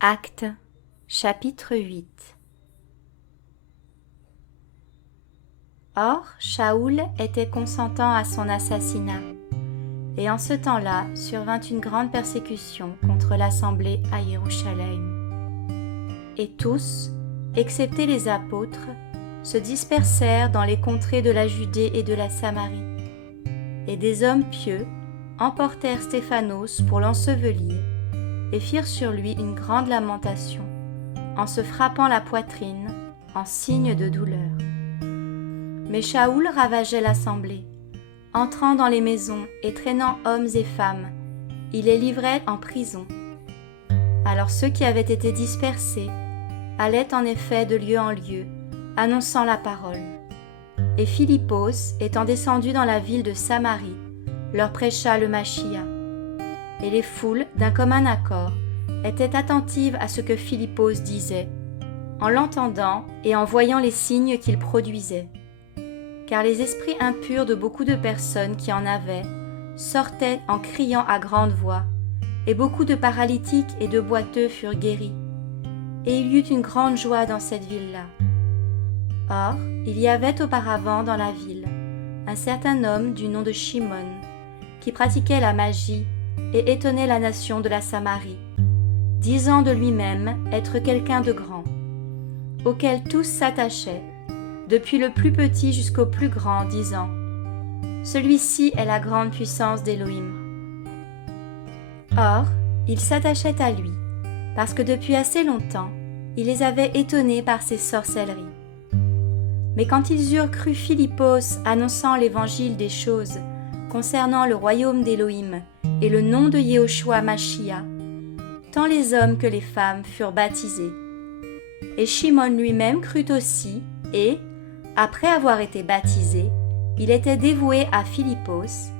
Actes, chapitre 8. Or, Shaoul était consentant à son assassinat, et en ce temps-là survint une grande persécution contre l'assemblée à Jérusalem. Et tous, excepté les apôtres, se dispersèrent dans les contrées de la Judée et de la Samarie. Et des hommes pieux emportèrent Stéphanos pour l'ensevelir, et firent sur lui une grande lamentation, en se frappant la poitrine, en signe de douleur. Mais Shaoul ravageait l'assemblée, entrant dans les maisons et traînant hommes et femmes, il les livrait en prison. Alors ceux qui avaient été dispersés allaient en effet de lieu en lieu, annonçant la parole. Et Philippos, étant descendu dans la ville de Samarie, leur prêcha le Machia. Et les foules, d'un commun accord, étaient attentives à ce que Philippos disait, en l'entendant et en voyant les signes qu'il produisait. Car les esprits impurs de beaucoup de personnes qui en avaient sortaient en criant à grande voix, et beaucoup de paralytiques et de boiteux furent guéris. Et il y eut une grande joie dans cette ville-là. Or, il y avait auparavant dans la ville un certain homme du nom de Shimon, qui pratiquait la magie et étonnait la nation de la Samarie, disant de lui-même être quelqu'un de grand, auquel tous s'attachaient, depuis le plus petit jusqu'au plus grand, disant « Celui-ci est la grande puissance d'Élohim ». Or, ils s'attachaient à lui, parce que depuis assez longtemps, il les avait étonnés par ses sorcelleries. Mais quand ils eurent cru Philippos annonçant l'évangile des choses concernant le royaume d'Élohim et le nom de Yehoshua Machia, tant les hommes que les femmes furent baptisés. Et Shimon lui-même crut aussi, et, après avoir été baptisé, il était dévoué à Philippos,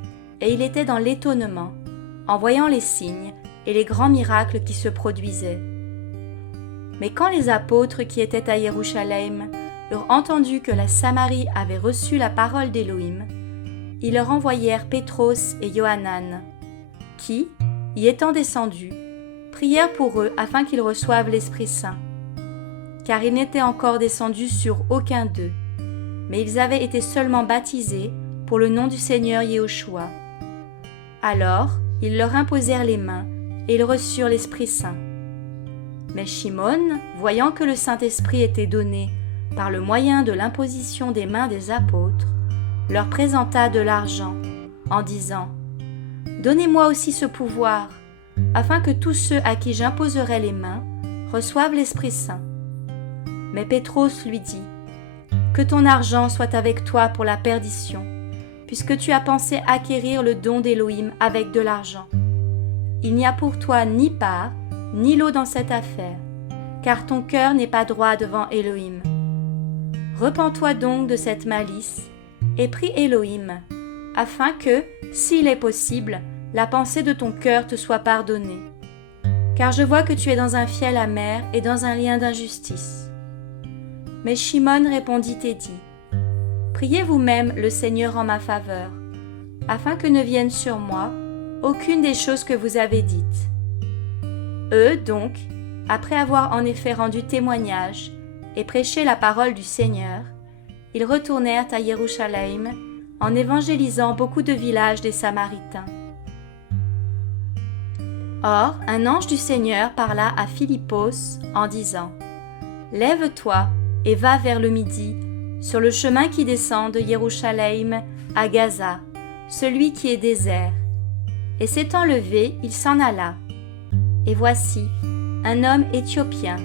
et il était dans l'étonnement, en voyant les signes et les grands miracles qui se produisaient. Mais quand les apôtres qui étaient à Jérusalem eurent entendu que la Samarie avait reçu la parole d'Élohim, ils leur envoyèrent Pétros et Johanan, qui, y étant descendus, prièrent pour eux afin qu'ils reçoivent l'Esprit Saint. Car ils n'étaient encore descendus sur aucun d'eux, mais ils avaient été seulement baptisés pour le nom du Seigneur Yehoshua. Alors, ils leur imposèrent les mains, et ils reçurent l'Esprit Saint. Mais Shimon, voyant que le Saint-Esprit était donné par le moyen de l'imposition des mains des apôtres, leur présenta de l'argent, en disant « Donnez-moi aussi ce pouvoir, afin que tous ceux à qui j'imposerai les mains reçoivent l'Esprit Saint. » Mais Pétros lui dit « Que ton argent soit avec toi pour la perdition, puisque tu as pensé acquérir le don d'Élohim avec de l'argent. Il n'y a pour toi ni part, ni lot dans cette affaire, car ton cœur n'est pas droit devant Élohim. Repens-toi donc de cette malice, et prie Élohim, afin que, s'il est possible, la pensée de ton cœur te soit pardonnée. Car je vois que tu es dans un fiel amer et dans un lien d'injustice. » Mais Shimon répondit et dit, « Priez vous-même le Seigneur en ma faveur, afin que ne vienne sur moi aucune des choses que vous avez dites. » Eux, donc, après avoir en effet rendu témoignage et prêché la parole du Seigneur, ils retournèrent à Jérusalem en évangélisant beaucoup de villages des Samaritains. Or, un ange du Seigneur parla à Philippos en disant « Lève-toi et va vers le midi, sur le chemin qui descend de Jérusalem à Gaza, celui qui est désert. » Et s'étant levé, il s'en alla. Et voici, un homme éthiopien,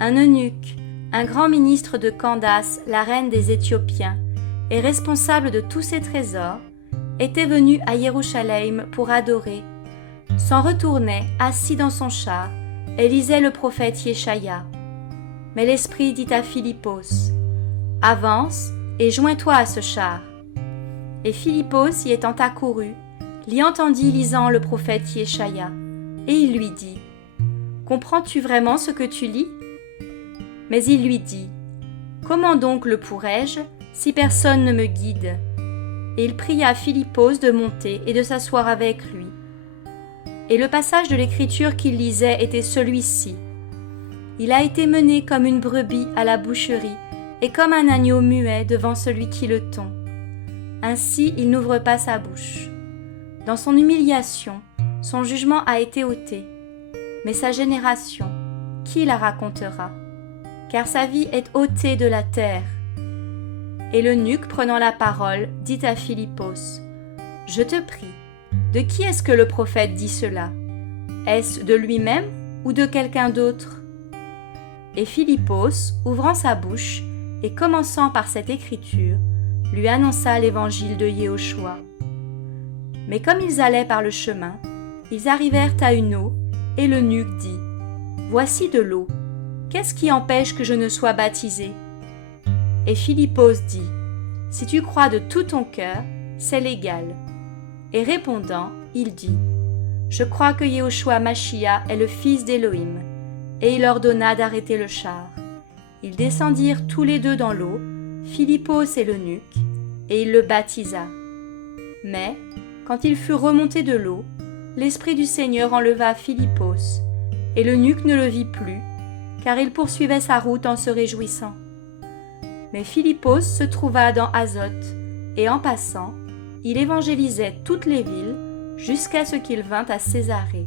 un eunuque, un grand ministre de Candace, la reine des Éthiopiens, et responsable de tous ses trésors, était venu à Jérusalem pour adorer, s'en retournait assis dans son char et lisait le prophète Yeshaya. Mais l'Esprit dit à Philippos, « Avance et joins-toi à ce char. » Et Philippos, y étant accouru, l'y entendit lisant le prophète Yeshaya, et il lui dit, « Comprends-tu vraiment ce que tu lis ?» Mais il lui dit, « Comment donc le pourrais-je, si personne ne me guide ?» Et il pria Philippos de monter et de s'asseoir avec lui. Et le passage de l'Écriture qu'il lisait était celui-ci. Il a été mené comme une brebis à la boucherie et comme un agneau muet devant celui qui le tond. Ainsi il n'ouvre pas sa bouche. Dans son humiliation, son jugement a été ôté. Mais sa génération, qui la racontera? Car sa vie est ôtée de la terre. Et l'eunuque, prenant la parole, dit à Philippos, « Je te prie, de qui est-ce que le prophète dit cela? Est-ce de lui-même ou de quelqu'un d'autre ?» Et Philippos, ouvrant sa bouche et commençant par cette écriture, lui annonça l'évangile de Yehoshua. Mais comme ils allaient par le chemin, ils arrivèrent à une eau, et l'eunuque dit, « Voici de l'eau. Qu'est-ce qui empêche que je ne sois baptisé ?» Et Philippos dit, « Si tu crois de tout ton cœur, c'est légal. » Et répondant, il dit, « Je crois que Yehoshua Machia est le fils d'Élohim. » Et il ordonna d'arrêter le char. Ils descendirent tous les deux dans l'eau, Philippos et l'eunuque, et il le baptisa. Mais, quand il fut remonté de l'eau, l'Esprit du Seigneur enleva Philippos, et l'eunuque ne le vit plus, car il poursuivait sa route en se réjouissant. Mais Philippos se trouva dans Azote, et en passant, il évangélisait toutes les villes jusqu'à ce qu'il vînt à Césarée.